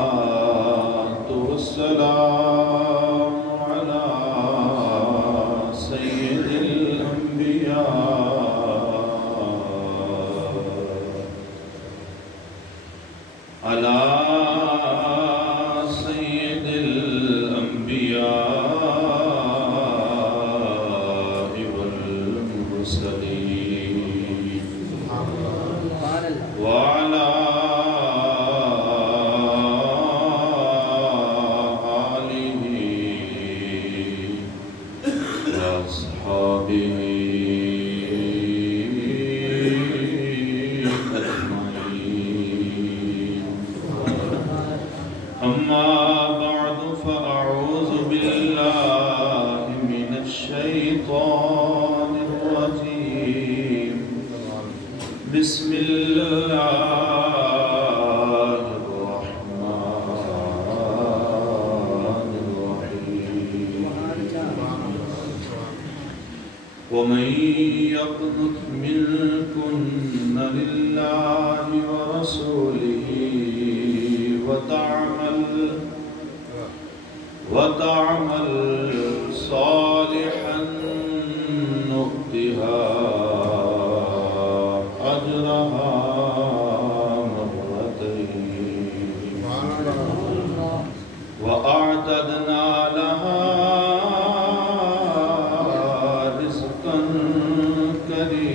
والصلاة والسلام على سيد الأنبياء على سيد الأنبياء والمرسلين وعلى بسم الله الرحمن الرحيم ومن يقنط منكن لله ورسوله وتعمل صالحا نؤتها أجرها مرتين وأعتدنا لها رزقا كريما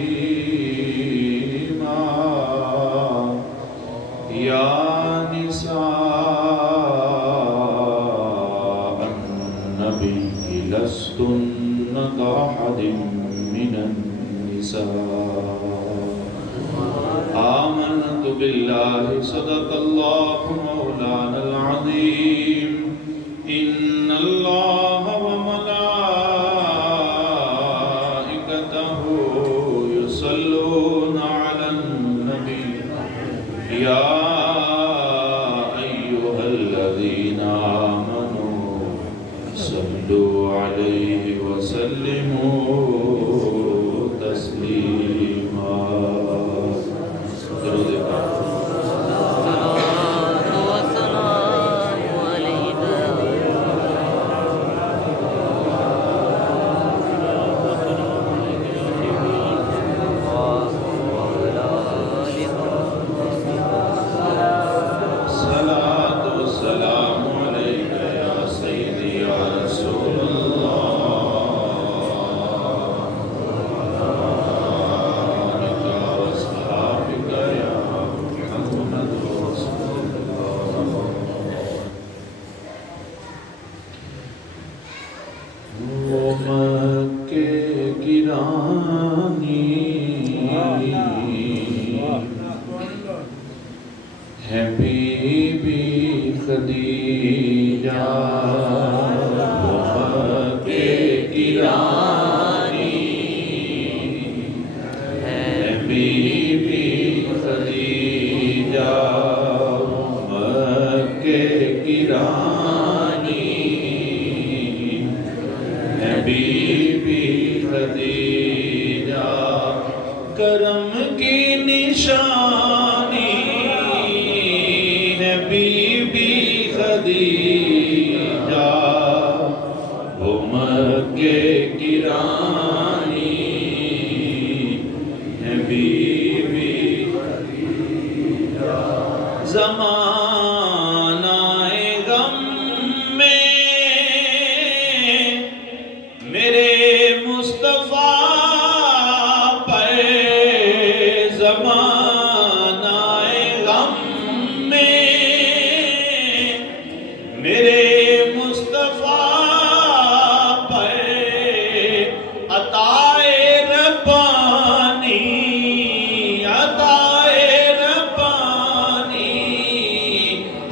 يا نساء النبي لستن كأحد من النساء آمنت بالله صدق الله مولانا العظيم إن الله وملائكته يصلون على النبي يا أيها الذين آمنوا صلوا عليه وسلموا تسليما کرم کی نشانی ہے بی بی خدیجہ وہ مکے کی رانی ہے بی بی خدیجہ زمانہ غم میں میرے مصطفیٰ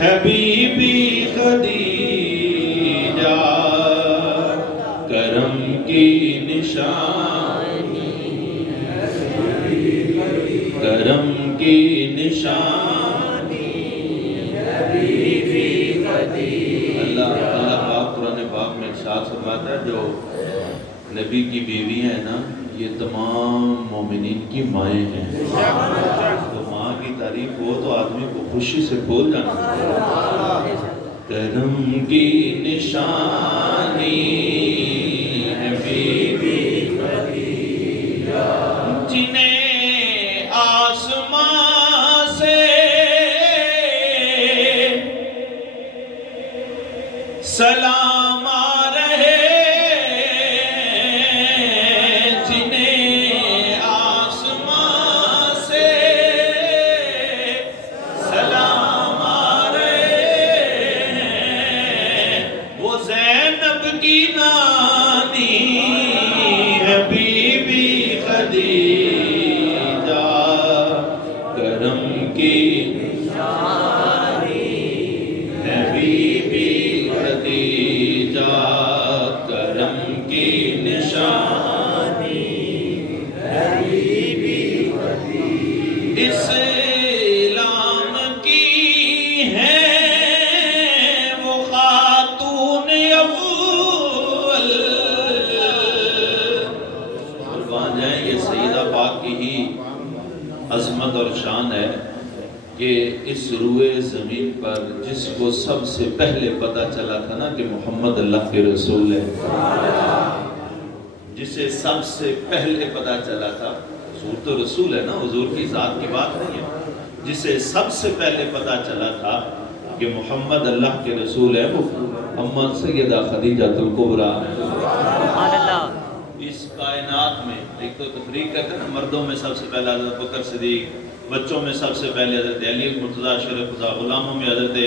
حبیبی خدیجہ کرم کی نشانی کرم کی نشانی اللہ پاک قرآن پاک میں ارشاد فرماتا ہے جو نبی کی بیوی ہیں نا یہ تمام مومنین کی مائیں ہیں. تو ماں کی تعریف ہو تو آدمی کو خوشی سے بھول جانا. کرم کی نشانی ہے بیوی خدیجہ جنہیں آسمان سے سلام آ رہے عظمت اور شان ہے کہ اس روئے زمین پر جس کو سب سے پہلے پتا چلا تھا نا کہ محمد اللہ کے رسول ہے، جسے سب سے پہلے پتا چلا تھا، حضور تو رسول ہے نا، حضور کی ذات کی بات نہیں ہے، جسے سب سے پہلے پتا چلا تھا کہ محمد اللہ کے رسول ہے وہ اماں سیدہ خدیجہ الکبریٰ. اس کائنات میں ایک تو تفریق کرتے ہیں نا، مردوں میں سب سے پہلے حضرت بکر صدیق، بچوں میں سب سے پہلے حضرت علی مرتضیٰ شرف خدا، غلاموں میں حضرت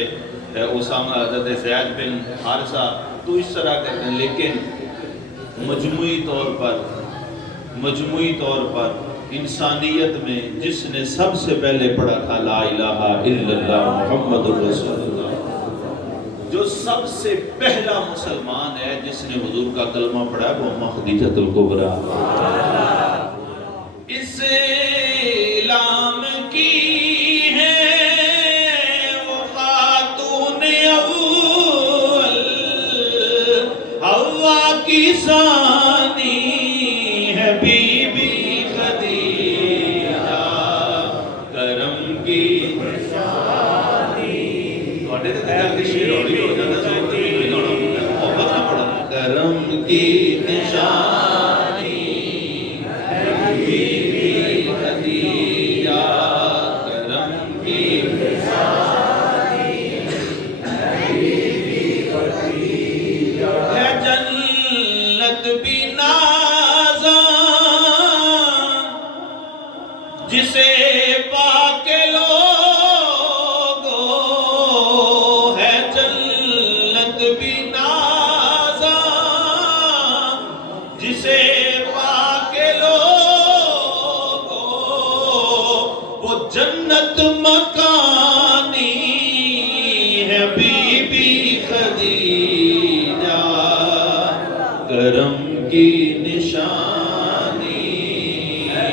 اسامہ، حضرت زید بن حارثہ، تو اس طرح کرتے ہیں. لیکن مجموعی طور پر انسانیت میں جس نے سب سے پہلے پڑھا تھا لا الہ الا اللہ محمد الرسول اللہ، جو سب سے پہلا مسلمان ہے جس نے حضور کا کلمہ پڑھا ہے وہ اماں خدیجہ الکبریٰ. اسلام کی ہے وہ خاتون اول، حوا کی ثانی ہے بی بی خدیجہ کرم کی نشانی. تھوڑے تے جا کے شیر ہوئی ہو جاتا زور تے بھی گانا محبت نہ پڑھنا. کرم کی نشانی ہے بی بی خدیجہ کرم کی نشانی ہے بی بی خدیجہ. ہے جنت بھی نازاں جسے پا کے لوگوں، ہے جنت بھی نازاں جسے پا کے لوگوں، وہ جنت مکانی ہے بی بی خدیجہ کرم کی نشانی ہے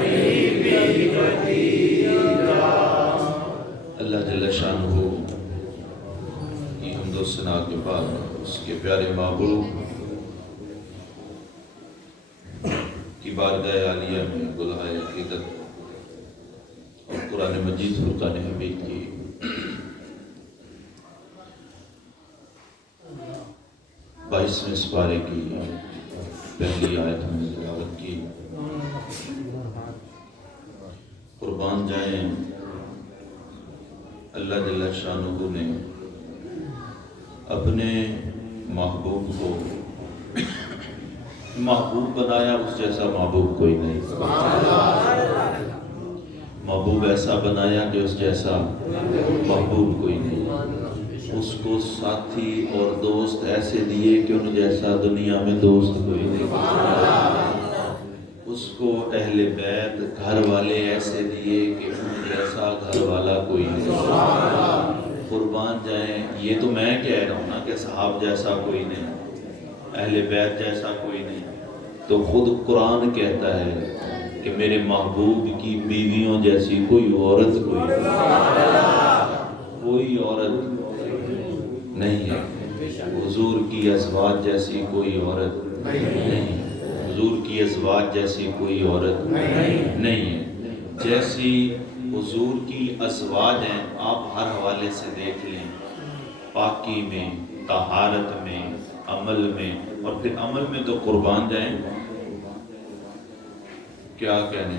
بی بی خدیجہ. اللہ جل شانہ کی حمد و ثنا کے بعد اس کے پیارے محبوب کی بارگاہ عالیہ میں گلہائے عقیدت اور قرآن مجید فرقان حمید کی بائیسویں سپارے کی پہلی آیت میں تلاوت کی. قربان جائیں اللہ جل شانہ نے اپنے محبوب کو محبوب بنایا، اس جیسا محبوب کوئی نہیں. محبوب ایسا بنایا کہ اس جیسا محبوب کوئی نہیں. اس کو ساتھی اور دوست ایسے دیے کہ ان جیسا دنیا میں دوست کوئی نہیں. اس کو اہل بیت گھر والے ایسے دیے کہ ان جیسا گھر والا کوئی نہیں. قربان جائیں یہ تو میں کہہ رہا ہوں نا کہ صحاب جیسا کوئی نہیں، اہل بیت جیسا کوئی نہیں. تو خود قرآن کہتا ہے کہ میرے محبوب کی بیویوں جیسی کوئی عورت کوئی عورت نہیں ہے، حضور کی ازواج جیسی کوئی عورت نہیں، حضور کی ازواج جیسی کوئی عورت نہیں ہے۔ جیسی حضور کی ازواج ہیں آپ ہر حوالے سے دیکھ لیں، پاکی میں، طہارت میں، عمل میں، اور پھر عمل میں تو قربان جائیں، کیا کہنے۔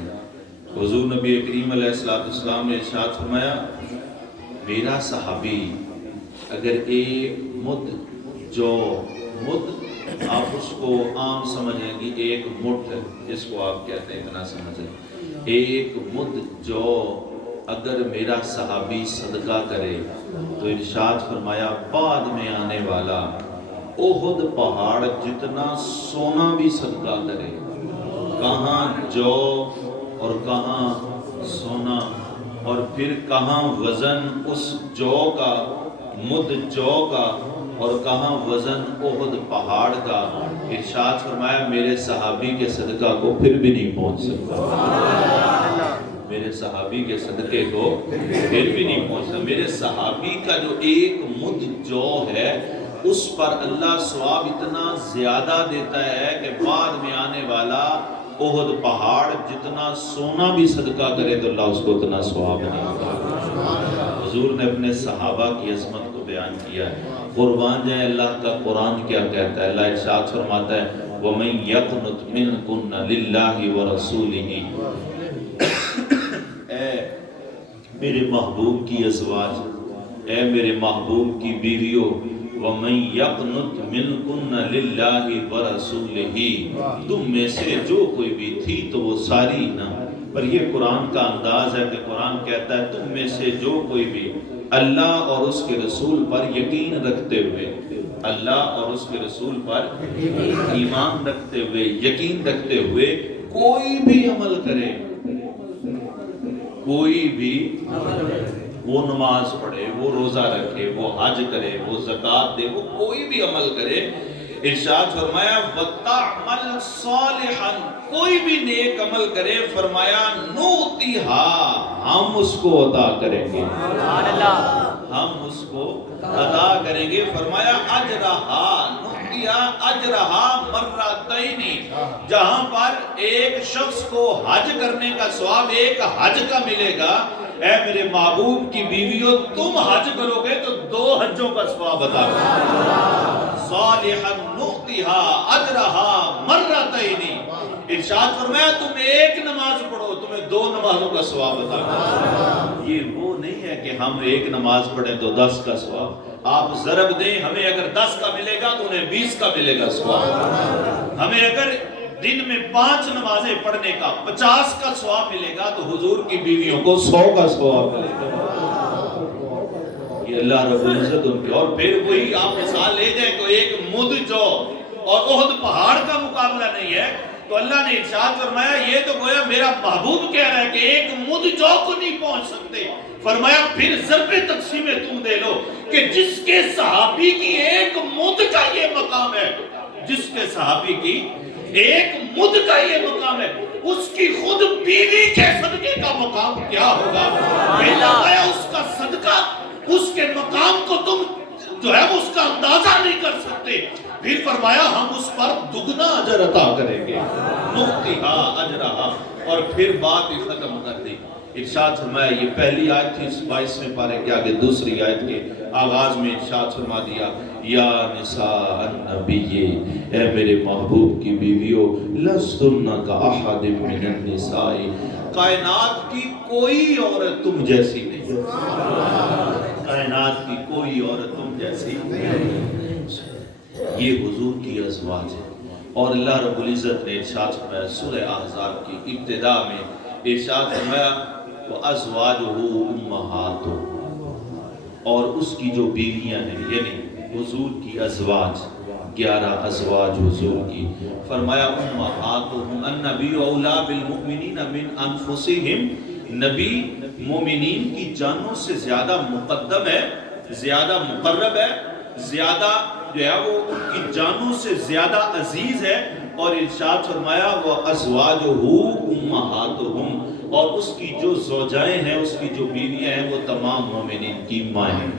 حضور نبی کریم علیہ السلام نے ارشاد فرمایا میرا صحابی اگر ایک مد جو مد آپ اس کو عام سمجھیں گی، ایک مٹھ جس کو آپ کہتے ہیں اتنا سمجھیں، ایک مد جو اگر میرا صحابی صدقہ کرے تو ارشاد فرمایا بعد میں آنے والا احد پہاڑ جتنا سونا بھی صدقہ کرے، کہاں جو اور کہاں سونا، اور پھر کہاں وزن اس جو کا، مد جو کا، اور کہاں وزن احد پہاڑ کا، ارشاد فرمایا میرے صحابی کے صدقہ کو پھر بھی نہیں پہنچ سکتا، میرے صحابی کے صدقے کو پھر بھی نہیں پہنچ سکتا۔ میرے صحابی کا جو ایک مد جو ہے اس پر اللہ ثواب اتنا زیادہ دیتا ہے کہ بعد میں آنے والا احد پہاڑ جتنا سونا بھی صدقہ کرے تو اللہ اس کو اتنا ثواب نہیں دیتا۔ حضور نے اپنے صحابہ کی عظمت کو بیان کیا ہے، قربان جائیں اللہ کا قرآن کیا کہتا ہے۔ اللہ ارشاد فرماتا ہے وَمَن يَقْنُتْ مِنْكُنَّ لِلَّهِ وَرَسُولِهِ، اے میرے محبوب کی ازواج، اے میرے محبوب کی بیویوں، وَمَن يَقْنُتْ مِنْكُنَّ لِلَّهِ وَرَسُولِهِ، تم میں سے جو کوئی بھی تھی تو وہ ساری نہ، پر یہ قرآن کا انداز ہے کہ قرآن کہتا ہے تم میں سے جو کوئی بھی اللہ اور اس کے رسول پر یقین رکھتے ہوئے، اللہ اور اس کے رسول پر ایمان رکھتے ہوئے، یقین رکھتے ہوئے کوئی بھی عمل کرے، کوئی بھی وہ نماز پڑھے، وہ روزہ رکھے، وہ حج کرے، وہ زکوٰۃ دے، وہ کوئی بھی عمل کرے، ارشاد فرمایا وَتَعْمَلْ صَالِحًا، کوئی بھی نیک عمل کرے، فرمایا نُؤْتِهَا، ہم اس کو عطا کریں گے، ہم اس کو عطا کریں گے، فرمایا اجرہا، نُؤْتِهَا اجرہا مرتین، جہاں پر ایک شخص کو حج کرنے کا ثواب ایک حج کا ملے گا، اے میرے محبوب کی بیویوں تم حج کرو گے تو 2 حجوں کا ثواب عطا کریں گے، صالحا نؤتها اجرہا مرتین، ارشاد فرمایا تم ایک نماز پڑھو تمہیں 2 نمازوں کا ثواب عطا کریں گے۔ یہ وہ نہیں ہے کہ ہم ایک نماز پڑھیں تو 10 کا ثواب، آپ ضرب دیں ہمیں اگر 10 کا ملے گا تو انہیں 20 کا ملے گا ثواب، ہمیں اگر دن میں 5 نمازیں پڑھنے کا 50 کا ثواب ملے گا تو حضور کی بیویوں کو 100 کا ثواب ملے گا، یہ اللہ رب العزت ان کے۔ اور پھر وہی آپ مثال لے جائیں کہ ایک مد جو اور احد پہاڑ کا مقابلہ نہیں ہے، تو اللہ نے ارشاد فرمایا یہ تو گویا میرا محبوب کہہ رہا ہے کہ ایک مد جو کو نہیں پہنچ سکتے، فرمایا پھر ضرب تقسیم تم دے لو کہ جس کے صحابی کی ایک مد کا یہ مقام ہے، جس کے صحابی کی ایک مد کا یہ مقام ہے، اس کی خود بیوی کے صدقے کا مقام کیا ہوگا؟ اس کا صدقہ، اس کے مقام کو تم جو ہے اس کا اندازہ نہیں کر سکتے، پھر فرمایا ہم اس پر دگنا اجر عطا کریں گے، نؤتیہا اجرہا، اور پھر بات ہی ختم کر دی۔ ارشاد فرمایا یہ پہلی آیت تھی 22ویں پارے کے آگے، دوسری آیت کے آغاز میں ارشاد فرما دیا یا نساء النبی، اے میرے محبوب کی بیویوں، لستن کاحد من النساء، کائنات کی کوئی عورت تم جیسی نہیں، کائنات کی کوئی عورت تم جیسی نہیں، یہ حضور کی ازواج ہے۔ اور اللہ رب العزت نے ارشاد فرمایا سورہ احزاب کی ابتدا میں ارشاد فرمایا وَأَزْوَاجُهُ أُمَّهَاتُهُ، اور اس کی جو بیویاں ہیں یعنی حضور کی ازواج، 11 ازواج حضور کی، فرمایا أُمَّهَاتُهُمْ النَّبِيُّ أَوْلَى بِالْمُؤْمِنِينَ مِنْ أَنفُسِهِمْ، نبی مومنین کی جانوں سے زیادہ مقدم ہے، زیادہ مقرب ہے، زیادہ جو ہے وہ ان کی جانوں سے زیادہ عزیز ہے، اور ارشاد فرمایا وَأَزْوَاجُهُ أُمَّهَاتُهُمْ، اور اس کی جو زوجائیں ہیں، اس کی جو بیویاں ہیں، وہ تمام مومنین کی مائیں ہیں۔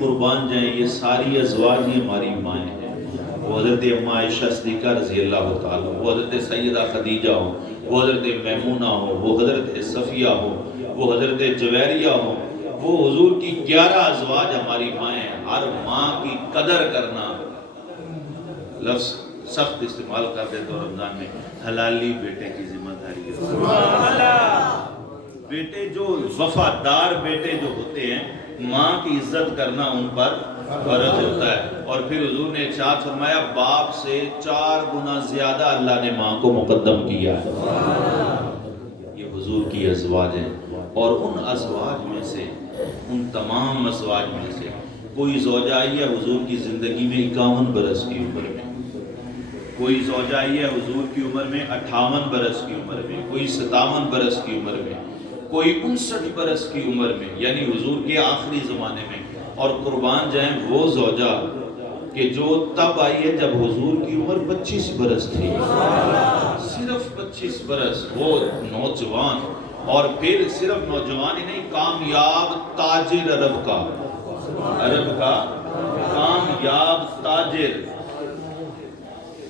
قربان جائیں یہ ساری ازواج ہی ہماری مائیں ہیں۔ وہ حضرت اماں عائشہ صدیقہ رضی اللہ تعالیٰ، وہ حضرت سیدہ خدیجہ ہو، وہ حضرت میمونہ ہو، وہ حضرت صفیہ ہو، وہ حضرت جویریہ ہو، وہ حضور کی 11 ازواج ہماری مائیں ہیں۔ ہر ماں کی قدر کرنا، لفظ سخت استعمال کر دیتے ہو رمضان میں، حلالی بیٹے کی ذمہ داری ہے۔ بیٹے جو وفادار بیٹے جو ہوتے ہیں، ماں کی عزت کرنا ان پر فرض ہوتا ہے۔ اور پھر حضور نے ارشاد فرمایا باپ سے 4 گنا زیادہ اللہ نے ماں کو مقدم کیا ہے۔ یہ حضور کی ازواج ہیں، اور ان ازواج میں سے، ان تمام ازواج میں سے کوئی زوجہ آئی ہے حضور کی زندگی میں 51 برس کی عمر میں، کوئی زوجہ آئی ہے حضور کی عمر میں 58 برس کی عمر میں، کوئی 57 برس کی عمر میں، کوئی 59 برس کی عمر میں، یعنی حضور کے آخری زمانے میں۔ اور قربان جائیں وہ زوجہ کہ جو تب آئی ہے جب حضور کی عمر 25 برس تھی، صرف 25 برس، وہ نوجوان، اور پھر صرف نوجوان ہی نہیں، کامیاب تاجر عرب کا کامیاب تاجر۔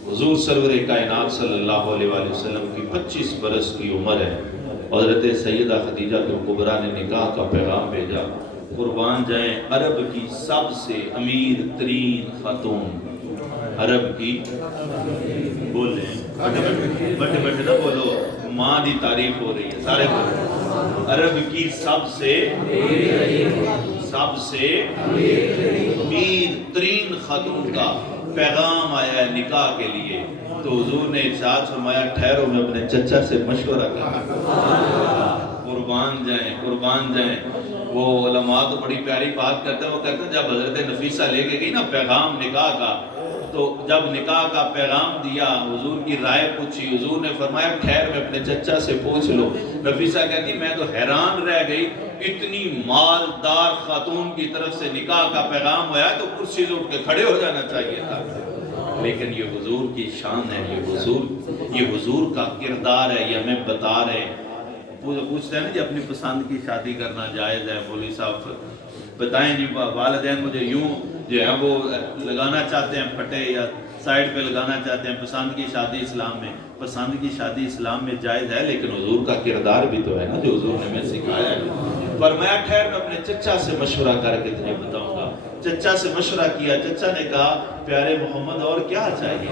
حضور سرور کائنات صلی اللہ علیہ وآلہ وسلم کی 25 برس کی عمر ہے، حضرت سیدہ خدیجہ کبریٰ نے نکاح کا پیغام بھیجا۔ قربان جائیں عرب کی سب سے امیر ترین خاتون، عرب کی، بولیں بڑے بڑے نہ بولو، ماں دی تعریف ہو رہی ہے سارے بولو، عرب کی سب سے امیر ترین خاتون کا پیغام آیا ہے نکاح کے لیے۔ تو حضور نے ارشاد فرمایا ٹھہرو میں اپنے چچا سے مشورہ کرنا۔ قربان جائیں وہ علماء تو بڑی پیاری بات کرتے ہیں، وہ کہتے ہیں جب حضرت نفیسہ لے کے گئی نا پیغام نکاح کا، تو جب نکاح کا پیغام دیا حضور کی رائے پوچھی، حضور نے فرمایا ٹھہر میں اپنے چچا سے پوچھ لو۔ نفیسہ کہتی میں تو حیران رہ گئی، اتنی مالدار خاتون کی طرف سے نکاح کا پیغام ہوا ہے تو کرسی سے اٹھ کے کھڑے ہو جانا چاہیے تھا، لیکن یہ حضور کی شان ہے، یہ حضور کا کردار ہے، یہ ہمیں بتا رہے ہیں۔ پوچھتے ہیں نا جی اپنی پسند کی شادی کرنا جائز ہے، مولوی صاحب بتائیں جی، والدین مجھے یوں جو ہے وہ لگانا چاہتے ہیں پھٹے یا سائیڈ پہ لگانا چاہتے ہیں، پسند کی شادی اسلام میں جائز ہے، لیکن حضور کا کردار بھی تو ہے نا جو حضور نے ہمیں سکھایا ہے۔ فرمایا ٹھہر میں اپنے چچا سے مشورہ کر کے تجھے بتاؤں گا۔ چچا سے مشورہ کیا، چچا نے کہا پیارے محمد اور کیا چاہیے،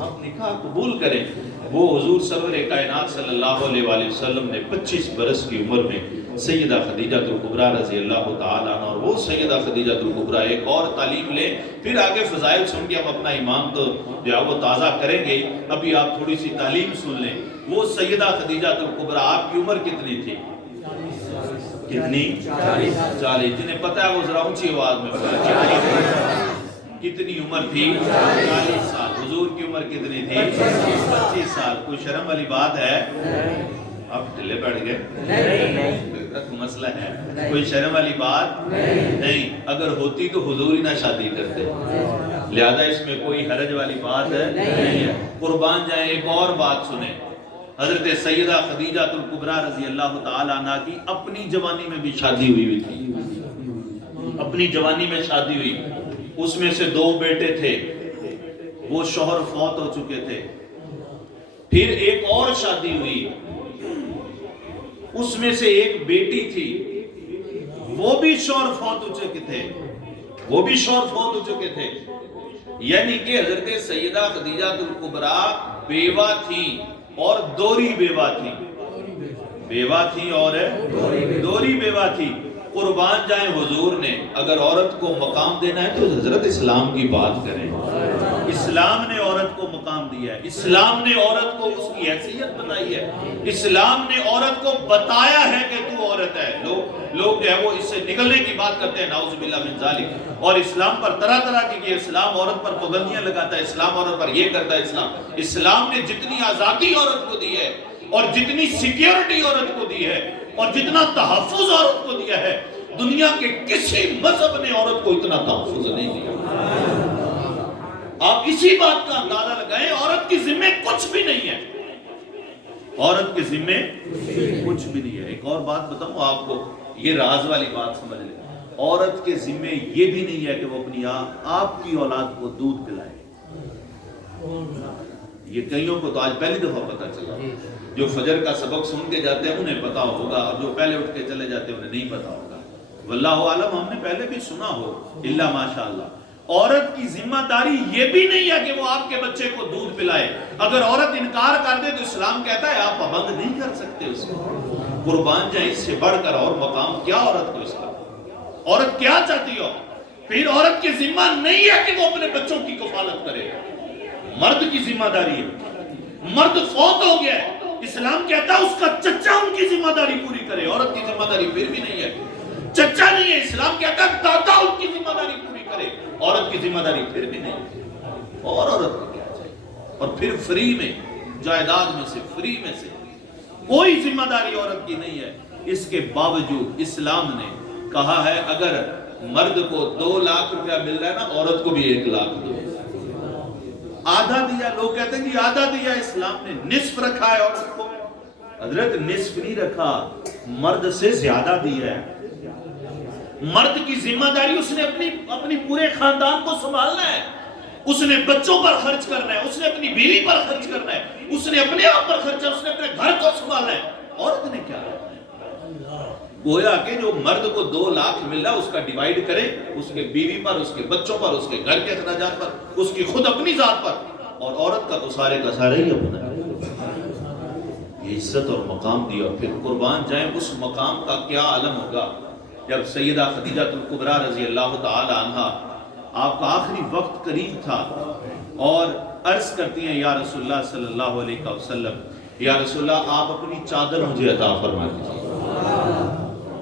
آپ نکاح قبول کریں۔ وہ حضور سرور کائنات صلی اللہ علیہ وآلہ وسلم نے 25 برس کی عمر میں سیدہ خدیجہ کبریٰ رضی اللہ تعالیٰ عنہ، اور وہ سیدہ خدیجہ کبریٰ ایک اور تعلیم لیں، پھر آگے فضائل سن کے ہم اپنا ایمان تو جو ہے وہ تازہ کریں گے، ابھی آپ تھوڑی سی تعلیم سن لیں۔ وہ سیدہ خدیجہ کبریٰ آپ کی عمر کتنی تھی؟ کتنی؟ 40۔ جنہیں پتہ ہے وہ ذرا اونچی آواز میں بولیں، کتنی عمر تھی؟ 40 سال۔ حضور کی عمر کتنی تھی؟ 25 سال۔ کوئی شرم والی بات ہے؟ آپ ڈھلے بیٹھ گئے؟ کوئی مسئلہ ہے؟ کوئی شرم والی بات نہیں، اگر ہوتی تو حضور ہی نہ شادی کرتے، لہذا اس میں کوئی حرج والی بات نہیں ہے۔ قربان جائیں ایک اور بات سنیں، حضرت سیدہ خدیجہ کبریٰ رضی اللہ تعالیٰ عنہ کی اپنی جوانی میں بھی شادی ہوئی تھی، اپنی جوانی میں شادی ہوئی، اس میں سے 2 بیٹے تھے، وہ شوہر فوت ہو چکے تھے، پھر ایک اور شادی ہوئی، اس میں سے ایک بیٹی تھی، وہ بھی شوہر فوت ہو چکے تھے، یعنی کہ حضرت سیدہ خدیجہ کبریٰ بیوہ تھی اور دوری بیوہ تھی۔ قربان جائیں حضور نے اگر عورت کو مقام دینا ہے تو حضرت اسلام کی بات کریں، اسلام نے عورت کو مقام دیا ہے، اسلام نے عورت کو اس کی حیثیت بتائی ہے، اسلام نے عورت کو بتایا ہے کہ تو عورت ہے۔ لوگ جو ہے وہ اس سے نکلنے کی بات کرتے ہیں، نعوذ باللہ من ذالک، اور اسلام پر طرح طرح کی کہ اسلام عورت پر پابندیاں لگاتا ہے، اسلام عورت پر یہ کرتا ہے۔ اسلام نے جتنی آزادی عورت کو دی ہے اور جتنی سیکیورٹی عورت کو دی ہے اور جتنا تحفظ عورت کو دیا ہے، دنیا کے کسی مذہب نے عورت کو اتنا تحفظ نہیں دیا۔ آپ اسی بات کا اندازہ لگائیں، عورت کی ذمہ کچھ بھی نہیں ہے، عورت کے ذمہ کچھ بھی نہیں ہے۔ ایک اور بات بتاؤں آپ کو، یہ راز والی بات سمجھ لیں، عورت کے ذمہ یہ بھی نہیں ہے کہ وہ اپنی آپ کی اولاد کو دودھ پلائے۔ یہ کئیوں کو تو آج پہلی دفعہ پتہ چلا، جو فجر کا سبق سن کے جاتے ہیں انہیں پتا ہوگا، اور جو پہلے اٹھ کے چلے جاتے ہیں انہیں نہیں پتا ہوگا۔ واللہ عالم، ہم نے پہلے بھی سنا ہو، الا ماشاءاللہ۔ عورت کی ذمہ داری یہ بھی نہیں ہے کہ وہ آپ کے بچے کو دودھ پلائے۔ اگر عورت انکار کر دے تو اسلام کہتا ہے آپ پابند نہیں کر سکتے اس کو۔ قربان جائیں، اس سے بڑھ کر اور مقام کیا عورت کو اسلام؟ عورت کیا چاہتی ہو؟ پھر عورت کی ذمہ نہیں ہے کہ وہ اپنے بچوں کی کفالت کرے، مرد کی ذمہ داری ہے۔ مرد فوت ہو گیا ہے، اسلام کہتا ہے اس کا چچا ان کی ذمہ داری پوری کرے۔ عورت کی ذمہ داری پھر بھی نہیں ہے، چچا نہیں ہے، اسلام کہتا ہے دادا ان کی ذمہ داری پوری کرے۔ عورت کی ذمہ داری پھر بھی نہیں ہے، اور عورت کو کیا چاہیے؟ اور پھر فری میں، جائیداد میں سے، فری میں سے کوئی ذمہ داری عورت کی نہیں ہے۔ اس کے باوجود اسلام نے کہا ہے اگر مرد کو 2 لاکھ روپیہ مل رہا ہے نا، عورت کو بھی 1 لاکھ دو۔ آدھا دیا، لوگ کہتے ہیں کہ آدھا دیا، اسلام نے نصف رکھا ہے عورت کو۔ حضرت نصف نہیں رکھا، مرد سے زیادہ دیا ہے۔ مرد کی ذمہ داری اس نے اپنی پورے خاندان کو سنبھالنا ہے، اس نے بچوں پر خرچ کرنا ہے، اس نے اپنی بیوی پر خرچ کرنا ہے، اس نے اپنے آپ پر خرچ کرنا ہے، اس نے اپنے گھر کو سنبھالنا ہے۔ عورت نے کیا کرنا ہے؟ گویا کہ جو مرد کو 2 لاکھ مل رہا ہے اس کا ڈیوائیڈ کرے اس کے بیوی پر، اس کے بچوں پر، اس کے گھر کے اخراجات پر، اس کی خود اپنی ذات پر، اور عورت کا تو سارے کا سارا ہی اپنا ہے۔ یہ عزت اور مقام دیا۔ پھر قربان جائیں اس مقام کا کیا عالم ہوگا جب سیدہ خدیجہ الکبریٰ رضی اللہ تعالی عنہا، آپ کا آخری وقت قریب تھا، اور عرض کرتی ہیں یا رسول اللہ صلی اللہ علیہ وسلم، یا رسول اللہ آپ اپنی چادر مجھے عطا فرما دیجیے،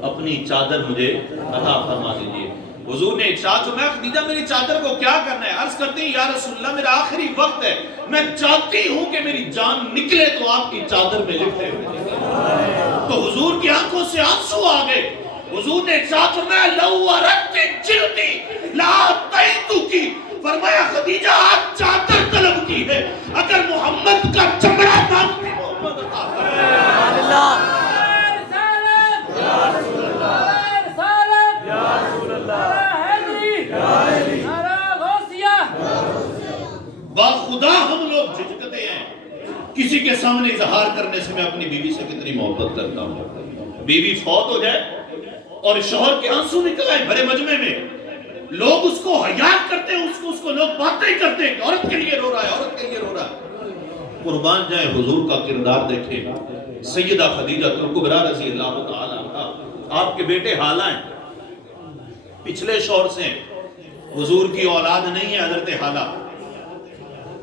اپنی چادر مجھے عطا فرما دیجیے۔ حضور نے ارشاد فرمایا خدیجہ میری چادر کو کیا کرنا ہے؟ عرض کرتی ہیں یا رسول اللہ میرا آخری وقت ہے، میں چاہتی ہوں کہ میری جان نکلے تو آپ کی چادر میں لپٹے ہوئے نکلے۔ تو حضور کی آنکھوں سے آنسو آ گئے۔ حضور نے ارشاد فرمایا لو اردت جلدی لا اعطیتکی، فرمایا خدیجہ آج چادر طلب کی ہے، اگر محمد کا چمڑا مانگتی محمد عطا فرمایا۔ خدا ہم لوگ جھجکتے ہیں کسی کے سامنے اظہار کرنے سے، میں اپنی بیوی سے کتنی محبت کرتا ہوں۔ بیوی فوت ہو جائے اور شوہر کے آنسو نکل آئے بڑے مجمع میں، لوگ اس کو حیا کرتے ہیں، اس کو لوگ باتیں کرتے ہیں کہ عورت کے لیے رو رہا ہے، عورت کے لیے رو رہا ہے۔ قربان جائیں حضور کا کردار دیکھیں۔ سیدہ خدیجہ الکبریٰ رضی اللہ تعالی عنہا، آپ کے بیٹے حالہ ہیں، پچھلے شوہر سے ہیں، حضور کی اولاد نہیں ہے حضرت حالہ۔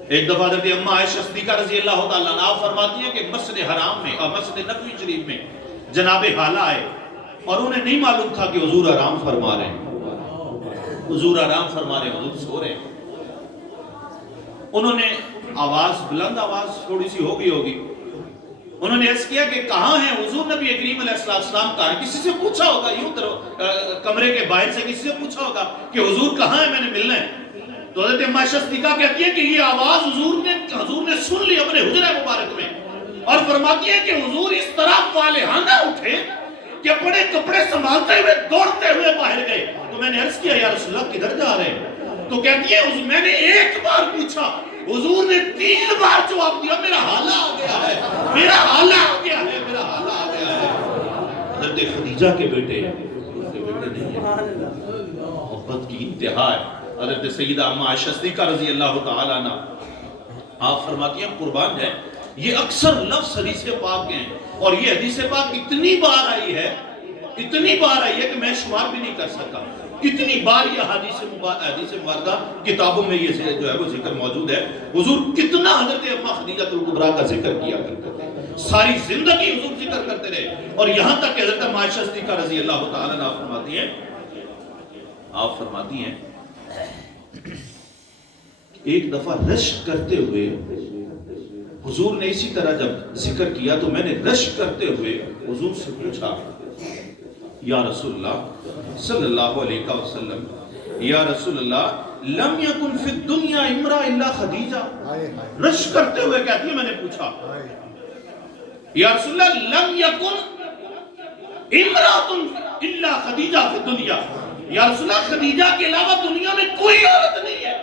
ایک دفعہ حضرت اماں عائشہ صدیقہ رضی اللہ تعالیٰ عنہا فرماتی ہیں کہ مسجد حرام میں اور مسجد نبوی شریف میں جناب حالہ آئے، اور انہیں نہیں معلوم تھا کہ حضور آرام فرما رہے ہیں، حضور آرام فرما رہے ہیں، حضور سو رہے ہیں۔ انہوں نے آواز، بلند آواز تھوڑی سی ہوگی، انہوں نے عرض کیا کہ کہاں ہیں حضور؟ نبی کریم علیہ السلام کہاں ہیں؟ کسی سے پوچھا ہوگا، یوں کمرے کے باہر سے کسی سے پوچھا ہوگا کہ حضور کہاں ہیں، میں نے ملنا ہے۔ تو حضرت اماں عائشہ صدیقہ کہتی ہے کہ یہ آواز حضور نے سن لی اپنے حجرہ مبارک میں، اور فرماتی ہے کہ حضور اس طرح فالحانہ اٹھے کہ اپنے کپڑے سنبھالتے ہوئے دوڑتے ہوئے باہر گئے۔ تو میں نے عرض کیا یا رسول اللہ کدھر جا رہے ہیں؟ تو کہتی ہے میں نے 1 بار پوچھا، حضور نے 3 بار جواب دیا میرا حالہ آ گیا ہے، میرا حالہ آ گیا ہے، میرا حالہ آ گیا ہے۔ حضرت خدیجہ کے بیٹے نہیں ہیں، محبت کی انتہا ہے۔ حضرت سیدہ اماں عائشہ صدیقہ رضی اللہ تعالی عنہ، آپ فرماتی ہیں قربان جائیں یہ اکثر لفظ حدیث پاک ہیں، اور یہ حدیث پاک اتنی بار آئی ہے کہ میں شمار بھی نہیں کر سکتا کتنی بار یہ حدیث مبارکہ کتابوں میں یہ جو ہے وہ ذکر موجود ہے۔ حضور کتنا حضرت اماں خدیجہ الکبریٰ کا ذکر کیا کرتے تھے، ساری زندگی حضور ذکر کرتے رہے، اور یہاں تک کہ حضرت اماں عائشہ صدیقہ رضی اللہ تعالی عنہ آپ فرماتی ہیں ایک دفعہ رشک کرتے ہوئے حضور نے اسی طرح جب ذکر کیا تو میں نے رشک کرتے ہوئے حضور سے پوچھا یا رسول اللہ صلی اللہ علیہ وسلم یا رسول اللہ لم یکن فی الدنیا امرا الا خدیجہ، رش کرتے ہوئے کہتی ہے میں نے پوچھا یا رسول اللہ لم یکن امرات الا خدیجہ فی الدنیا، یا رسول اللہ خدیجہ کے علاوہ دنیا میں کوئی عورت نہیں ہے.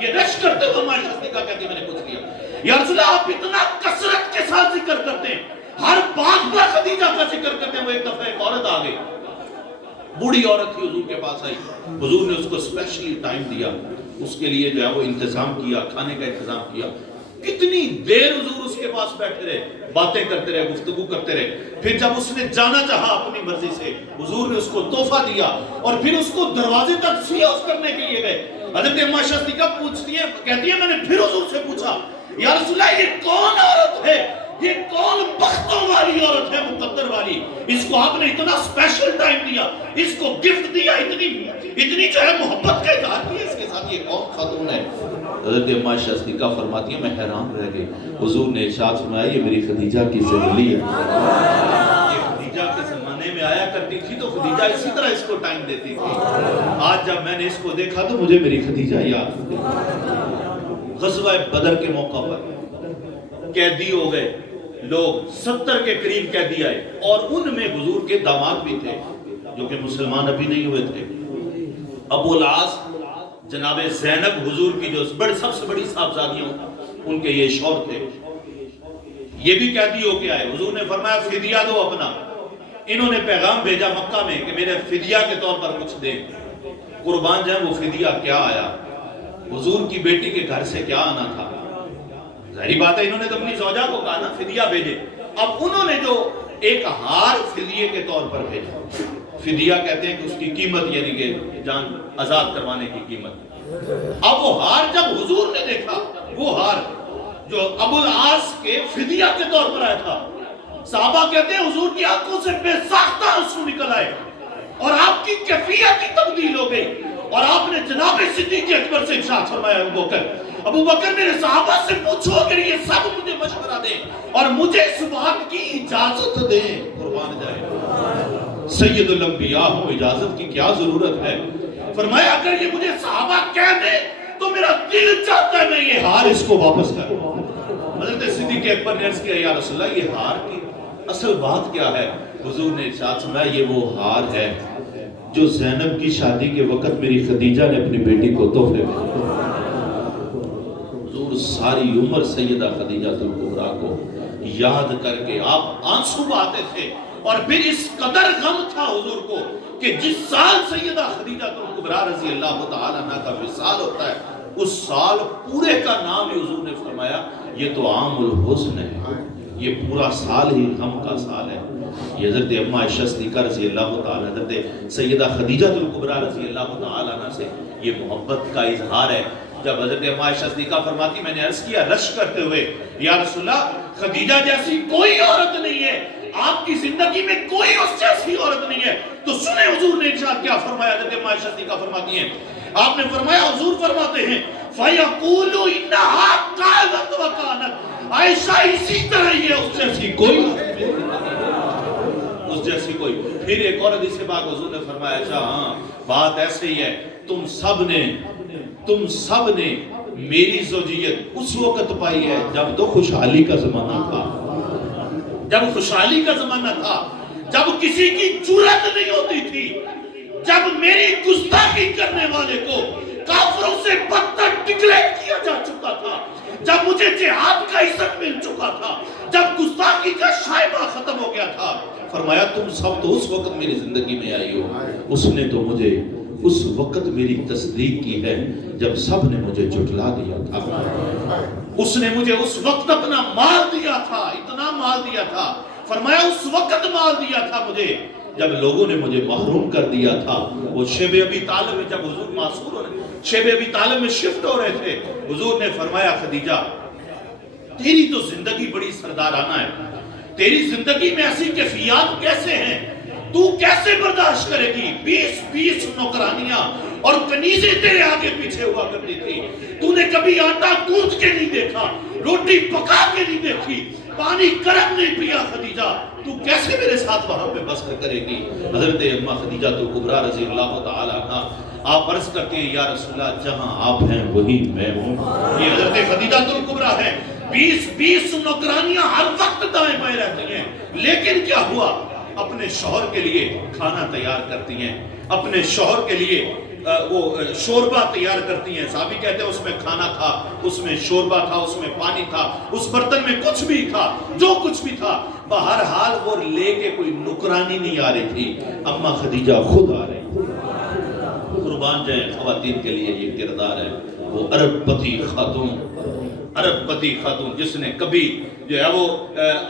یہ رش کرتے ہوئے عائشہ صدیقہ کہتی ہے میں نے پوچھ لیا یا رسول اللہ آپ اتنا کثرت کے ساتھ ذکر کرتے ہیں، ہر بات پر خدیجہ کا ذکر کرتے ہیں. وہ ایک دفعہ ایک عورت آ گئی، بوڑھی عورت تھی، حضور کے پاس آئی، حضور نے اس کو اسپیشلی ٹائم دیا، اس کے لیے جو ہے وہ انتظام کیا، کھانے کا انتظام کیا. کتنی دیر حضور اس کے پاس بیٹھے رہے، باتیں کرتے رہے، گفتگو کرتے رہے. پھر جب اس نے جانا چاہا اپنی مرضی سے، حضور نے اس کو تحفہ دیا اور پھر اس کو دروازے تک فیوز کرنے کے لیے گئے. حضرت اماں صدیقہ پوچھتی ہے، کہتی ہے میں نے پھر حضور سے پوچھا یا رسول اللہ یہ کون عورت ہے، یہ کون بختوں والی عورت ہے، مقدر والی، اس کو آپ نے اتنا اسپیشل ٹائم دیا، اس کو گفٹ دیا، اتنی جو ہے محبت کا اظہار کیا، اس کے ساتھ یہ کون خاتون ہے؟ حضرت اماں صدیقہ فرماتی ہیں میں حیران رہ گئی. حضور نے ارشاد فرمایا یہ میری خدیجہ کی زندگی ہے. یہ خدیجہ کے زمانے میں آیا کرتی تھی تو خدیجہ اسی طرح اس کو ٹائم دیتی تھی. آج جب میں نے اس کو دیکھا تو مجھے میری خدیجہ یاد ہوئی. غزوہ بدر کے موقع پر قیدی ہو گئے لوگ، 70 کے قریب قیدی آئے اور ان میں حضور کے داماد بھی تھے جو کہ مسلمان ابھی نہیں ہوئے تھے. ابو العاص جناب زینب حضور کی جو سب سے بڑی صاحبزادیاں ان کے یہ شوہر تھے، یہ بھی قیدی ہو کے آئے. حضور نے فرمایا فدیہ دو اپنا. انہوں نے پیغام بھیجا مکہ میں کہ میرے فدیہ کے طور پر کچھ دیں، قربان جائیں. وہ فدیہ کیا آیا؟ حضور کی بیٹی کے گھر سے کیا آنا تھا؟ ظاہری بات ہے انہوں نے تو اپنی زوجہ کو کہا نا فدیہ بھیجے. اب انہوں نے جو ایک ہار فدیے کے طور پر بھیجا، فدیہ کہتے ہیں کہ اس کی قیمت یعنی کہ جان آزاد کروانے کی قیمت. اب وہ ہار جب حضور نے دیکھا، وہ ہار جو ابو العاص کے فدیہ کے طور پر آیا تھا، صحابہ کہتے ہیں حضور کی آنکھوں سے بے ساختہ آنسو نکل آئے اور آپ کی کیفیت ہی تبدیل ہو گئی اور آپ نے جناب صدیق اکبر سے ارشاد فرمایا ابو بکر میرے صحابہ سے پوچھو کہ یہ سب مجھے مشورہ دیں اور مجھے اس بات کی اجازت دیں. قربان جائے سید الانبیاء ہوں، اجازت کی کیا ضرورت ہے؟ فرمایا اگر یہ مجھے صحابہ کہہ دیں تو میرا دل چاہتا ہے میں یہ ہار اس کو واپس کروں. حضرت صدیق اکبر نے عرض کیا یا رسول اللہ یہ ہار کی اصل بات کیا ہے؟ حضور نے ارشاد فرمایا یہ وہ ہار ہے جو زینب کی شادی کے وقت میری خدیجہ نے اپنی بیٹی کو تحفے میں. حضور ساری عمر سیدہ خدیجہ الکبریٰ کو یاد کر کے آپ آنسو بہاتے تھے اور پھر اس قدر غم تھا حضور کو کہ جس سال سیدہ خدیجہ الکبریٰ رضی اللہ تعالیٰ عنہ کا وصال ہوتا ہے اس سال پورے کا نام ہی حضور نے فرمایا یہ تو عام الحزن ہے، یہ پورا سال ہی غم کا سال ہے. یہ حضرت اماں عائشہ صدیقہ رضی اللہ تعالیٰ، حضرت سیدہ خدیجہ الکبریٰ رضی اللہ تعالیٰ عنہ سے یہ محبت کا اظہار ہے. جب حضرت اماں عائشہ صدیقہ فرماتی میں نے عرض کیا رش کرتے ہوئے یا رسول اللہ خدیجہ جیسی کوئی عورت نہیں ہے، آپ کی زندگی میں کوئی اس جیسی عورت نہیں ہے، تو سنیں حضور نے ارشاد کیا فرمایا. حضرت اماں عائشہ صدیقہ فرماتی ہیں، آپ نے فرمایا حضور فرماتے ہیں فَيَقُولُ إِنَّهَا كَانَتْ وَكَانَتْ، عائشہ اسی طرح ہی ہے، اس جیسی کوئی اس جیسی کوئی. پھر ایک اور حدیث کے بعد حضور نے فرمایا اچھا ہاں بات ایسے ہی ہے، تم سب نے میری زوجیت اس وقت پائی ہے جب تو خوشحالی کا زمانہ تھا، جب خوشحالی کا زمانہ تھا، جب کسی کی جرأت نہیں ہوتی تھی، جب میری گستاخی کرنے والے کو کافروں سے بدتر ڈکلیئر کیا جا چکا تھا، جب مجھے جہاد کا عزت مل چکا تھا، جب گستاخی کا شائبہ ختم ہو گیا تھا. فرمایا تم سب تو اس وقت میری زندگی میں آئی ہو، اس نے تو مجھے اس وقت میری تصدیق کی ہے جب سب نے مجھے جھٹلا دیا تھا. اس نے مجھے اس وقت اپنا مال دیا تھا، اتنا مال دیا تھا. فرمایا اس وقت مال دیا تھا مجھے جب لوگوں نے مجھے محروم کر دیا تھا. وہ شیب ابی طالب میں جب حضور معصور ہونے شیب ابی طالب میں شفٹ ہو رہے تھے، حضور نے فرمایا خدیجہ تیری تو زندگی بڑی سردارانہ ہے، تیری زندگی میں ایسی کیفیات کیسے ہیں، تو کیسے برداشت کرے گی؟ 20 نوکرانیاں اور کنیزیں تیرے آگے پیچھے ہوا کرتی تھی، تو نے کبھی آٹا گوندھ کے نہیں دیکھا، روٹی پکا کے نہیں دیکھی، پانی گرم نہیں پیا خدیجہ، تو کیسے میرے ساتھ وہاں پہ بس کرے گی؟ حضرت اماں خدیجہ الکبریٰ رضی اللہ تعالی عنہ آپ عرض کرتے ہیں یا رسول اللہ جہاں آپ ہیں وہی میں ہوں۔ یہ حضرت خدیجہ الکبریٰ ہے، 20 نوکرانیاں ہر وقت دائیں بائیں رہتی ہیں، لیکن کیا ہوا؟ اپنے شوہر کے لیے کھانا تیار کرتی ہیں، اپنے شوہر کے لیے وہ شوربہ تیار کرتی ہیں۔ صحابی کہتے ہیں اس میں کھانا تھا، اس میں شوربہ تھا، اس میں پانی تھا، اس برتن میں کچھ بھی تھا، جو کچھ بھی تھا، بہرحال وہ لے کے کوئی نکرانی نہیں آ رہی تھی، اماں خدیجہ خود آ رہی تھی۔ قربان جائیں خواتین کے لیے یہ کردار ہے۔ وہ عرب پتی خاتون جس نے کبھی جو ہے وہ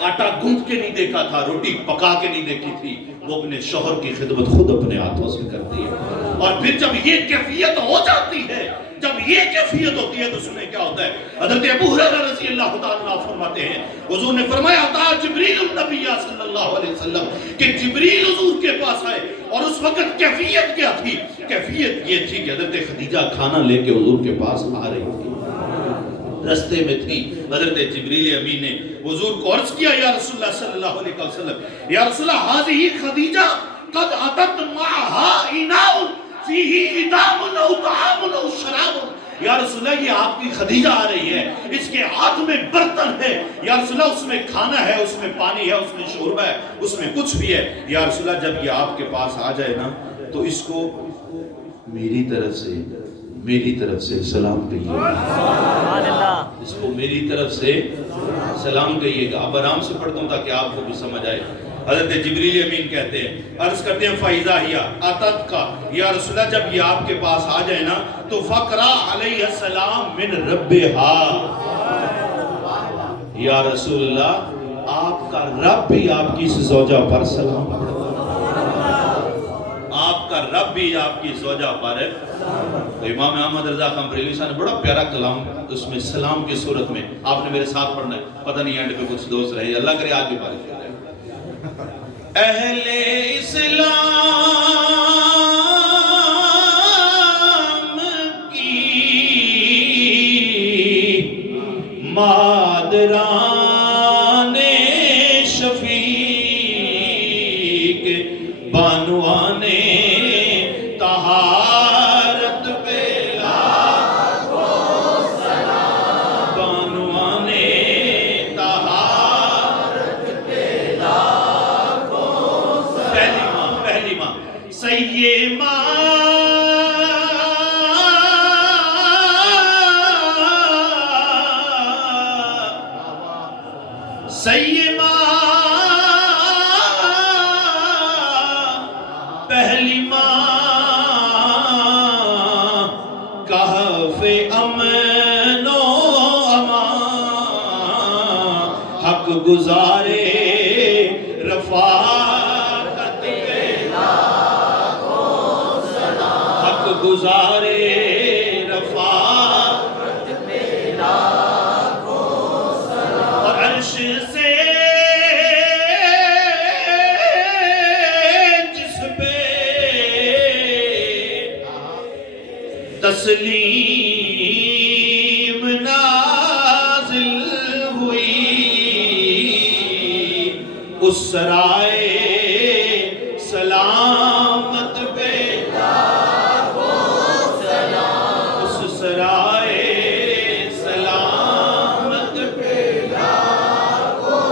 آٹا گوندھ کے نہیں دیکھا تھا، روٹی پکا کے نہیں دیکھی تھی، وہ اپنے شوہر کی خدمت خود اپنے ہاتھوں سے کرتی ہے۔ اور پھر جب یہ کیفیت ہو جاتی ہے، جب یہ کیفیت ہوتی ہے تو سنیں کیا ہوتا ہے۔ حضرت ابو ہریرہ رضی اللہ تعالیٰ عنہ فرماتے ہیں حضور نے فرمایا اتا جبریل النبی صلی اللہ علیہ وسلم کہ جبریل حضور کے پاس آئے، اور اس وقت کیفیت کیا تھی؟ کیفیت یہ تھی کہ حضرت خدیجہ کھانا لے کے حضور کے پاس آ رہی تھی، رستے میں تھی۔ حضرت جبریل امین نے حضور کو عرض کیا یا رسول اللہ صلی اللہ علیہ وسلم، یا رسول اللہ ہذہ خدیجہ قد اتت معها اناء فیہ ادام او طعام او شراب، یا رسول اللہ یہ آپ کی خدیجہ آ رہی ہے، اس کے ہاتھ میں برتن ہے، یا رسول اللہ اس میں کھانا ہے، اس میں پانی ہے، اس میں شوربہ ہے، اس میں کچھ بھی ہے، یا رسول اللہ جب یہ آپ کے پاس آ جائے نا تو اس کو میری طرف سے سلام کہیے گا، اس کو میری طرف سے سلام کہیے گا۔ اب آرام سے پڑھتا ہوں تاکہ آپ کو بھی سمجھ آئے۔ حضرت جبریل امین کہتے ہیں، عرض کرتے ہیں فَإِذَا هِيَ أَتَتْكَ، یا رسول اللہ جب یہ آپ کے پاس آ جائے نا تو فَقْرَا عَلَيْهَ السَّلَامِ مِنْ رَبِّهَا، یا رسول اللہ آپ کا رب بھی آپ کی اس زوجہ پر سلام پڑھتا ہے، آپ کا رب بھی آپ کی زوجہ پر ہے۔ تو امام احمد رضا خان بریلوی صاحب نے بڑا پیارا کلام اس میں سلام کی صورت میں آپ نے میرے ساتھ پڑھنا ہے، پتہ نہیں اینڈ پہ کچھ دوست رہے، اللہ کرے آج بھی بارش ہو جائے۔ اہل اسلام کی مادران شفیق بانوان طہارت پہ لاکھوں سلام، بانوان طہارت پہ لاکھوں سلام۔ پہلی ماں سیدہ پہلی ماں کہف امن و امان، حق گزارے رفاقت پہ لاکھوں سلام، حق گزارے رفاقت پہ لاکھوں سلام، اور عرش سے تسلیم نازل ہوئی، اس سرائے سلامت پہ لاکھوں سلام، اس سرائے سلامت پہ لاکھوں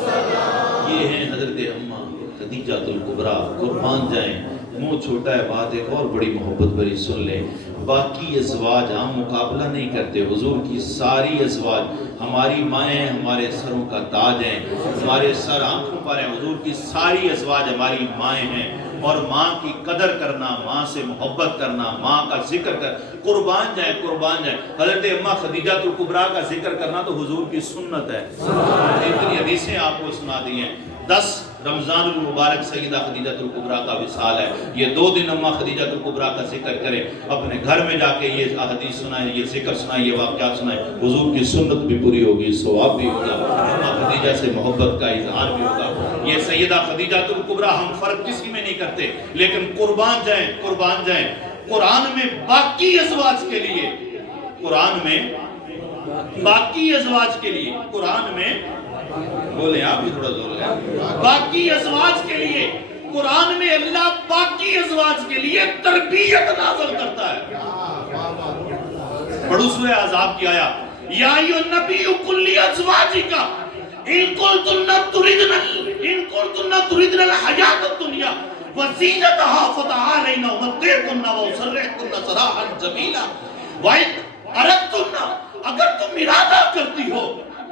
سلام۔ یہ ہیں حضرت اماں خدیجہ الکبریٰ، قربان جائیں۔ منہ چھوٹا ہے، بات ایک اور بڑی محبت بری سن لیں۔ باقی ازواج ہم مقابلہ نہیں کرتے، حضور کی ساری ازواج ہماری مائیں ہیں، ہمارے سروں کا تاج ہیں، ہمارے سر آنکھوں پر ہیں، حضور کی ساری ازواج ہماری مائیں ہیں، اور ماں کی قدر کرنا، ماں سے محبت کرنا، ماں کا ذکر کرنا، قربان جائیں قربان جائیں۔ حضرت اماں خدیجہ الکبریٰ کا ذکر کرنا تو حضور کی سنت ہے، اتنی حدیثیں آپ کو سنا دی ہیں۔ 10 رمضان المبارک سیدہ خدیجہ الکبریٰ کا وصال ہے، یہ 2 دن اماں خدیجہ الکبریٰ کا ذکر کریں، اپنے گھر میں جا کے یہ حدیث سنائیں، یہ ذکر سنائیں، یہ واقعات سنائیں، حضور کی سنت بھی پوری ہوگی، ثواب بھی ہوگا، اماں خدیجہ سے محبت کا اظہار بھی ہوگا۔ یہ سیدہ خدیجہ الکبریٰ ہم فرق کسی میں نہیں کرتے، لیکن قربان جائیں قرآن میں باقی ازواج کے لیے، قرآن میں باقی ازواج کے لیے قرآن میں بولے آپ بھی تھوڑا زور لگائیں، باقی ازواج کے لیے قرآن میں اللہ باقی ازواج کے لیے تربیت نازل کرتا ہے۔ پڑھو سورہ احزاب کی آیا، یا ایھا النبی قل لازواجک ان کنتن تردن الحیاۃ الدنیا وزینتها فتعالین امتعکن واسرحکن سراحا جمیلا وَإِنْ أَرَدْتُنَّ، اگر تم ارادہ کرتی ہو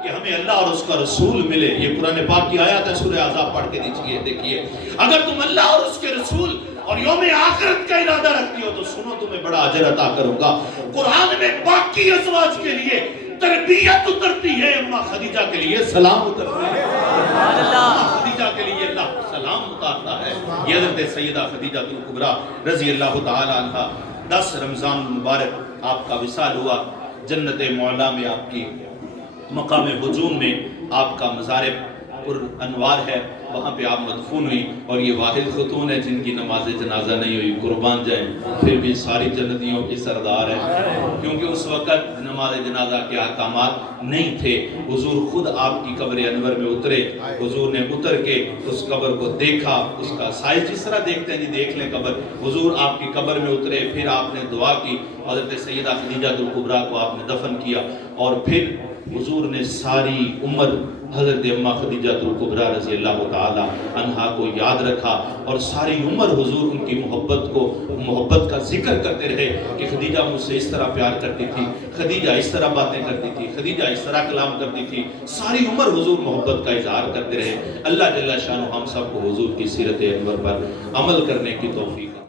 کہ ہمیں اللہ اور اس کا رسول ملے، یہ قرآن پاک کی آیات ہے، سورہ احزاب پڑھ کے دیکھیے، اگر تم اللہ اور اس کے رسول اور یوم آخرت کا ارادہ رکھتی ہو تو سنو تمہیں بڑا اجر عطا کروں گا۔ قرآن میں باقی ازواج کے لیے تربیت اترتی ہے، اماں خدیجہ کے لیے سلام اترتا ہے، اماں خدیجہ کے لیے اللہ سلام اتارتا ہے۔ یہ حضرت سیدہ خدیجہ الکبریٰ رضی اللہ تعالی عنہ، 10 رمضان المبارک آپ کا وصال ہوا، جنت معلیٰ میں آپ کی مقام ہجون میں آپ کا مزار پر انوار ہے، وہاں پہ آپ مدفون ہوئی، اور یہ واحد خاتون ہے جن کی نماز جنازہ نہیں ہوئی، قربان جائیں، پھر بھی ساری جنتیوں کی سردار ہے، کیونکہ اس وقت نماز جنازہ کے احکامات نہیں تھے۔ حضور خود آپ کی قبر انور میں اترے، حضور نے اتر کے اس قبر کو دیکھا، اس کا سائز جس طرح دیکھتے ہیں جی دیکھ لیں قبر، حضور آپ کی قبر میں اترے، پھر آپ نے دعا کی، حضرت سیدہ خدیجہ الکبریٰ کو آپ نے دفن کیا، اور پھر حضور نے ساری عمر حضرت اماں خدیجہ الکبریٰ رضی اللہ تعالی عنہا کو یاد رکھا، اور ساری عمر حضور ان کی محبت کا ذکر کرتے رہے کہ خدیجہ مجھ سے اس طرح پیار کرتی تھی، خدیجہ اس طرح باتیں کرتی تھی، خدیجہ اس طرح کلام کرتی تھی، ساری عمر حضور محبت کا اظہار کرتے رہے۔ اللہ جل شانہ ہم سب کو حضور کی سیرت انور پر عمل کرنے کی توفیق